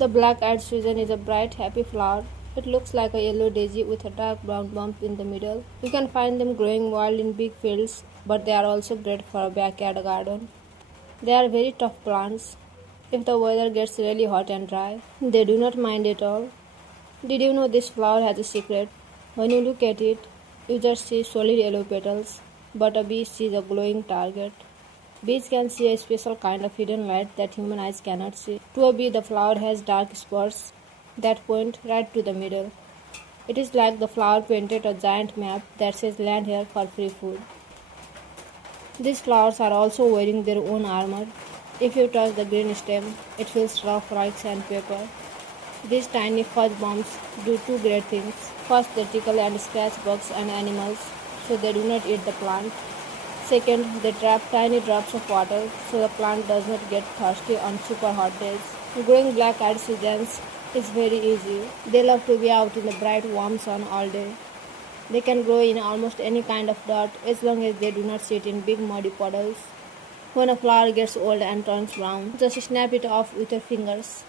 The black-eyed Susan is a bright, happy flower. It looks like a yellow daisy with a dark brown bump in the middle. You can find them growing wild in big fields, but they are also great for a backyard garden. They are very tough plants. If the weather gets really hot and dry, they do not mind at all. Did you know this flower has a secret? When you look at it, you just see solid yellow petals, but a bee sees a glowing target. Bees can see a special kind of hidden light that human eyes cannot see. To a bee, the flower has dark spots that point right to the middle. It is like the flower painted a giant map that says land here for free food. These flowers are also wearing their own armor. If you touch the green stem, it feels rough like sandpaper. These tiny fuzz bombs do two great things. First, they tickle and scratch bugs and animals so they do not eat the plant. Second, they trap tiny drops of water so the plant does not get thirsty on super hot days. Growing black-eyed Susans is very easy. They love to be out in the bright warm sun all day. They can grow in almost any kind of dirt as long as they do not sit in big muddy puddles. When a flower gets old and turns brown, just snap it off with your fingers.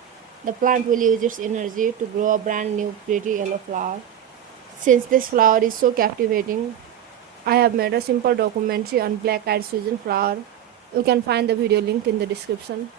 The plant will use its energy to grow a brand new pretty yellow flower. Since this flower is so captivating, I have made a simple documentary on black-eyed Susan flower. You can find the video linked in the description.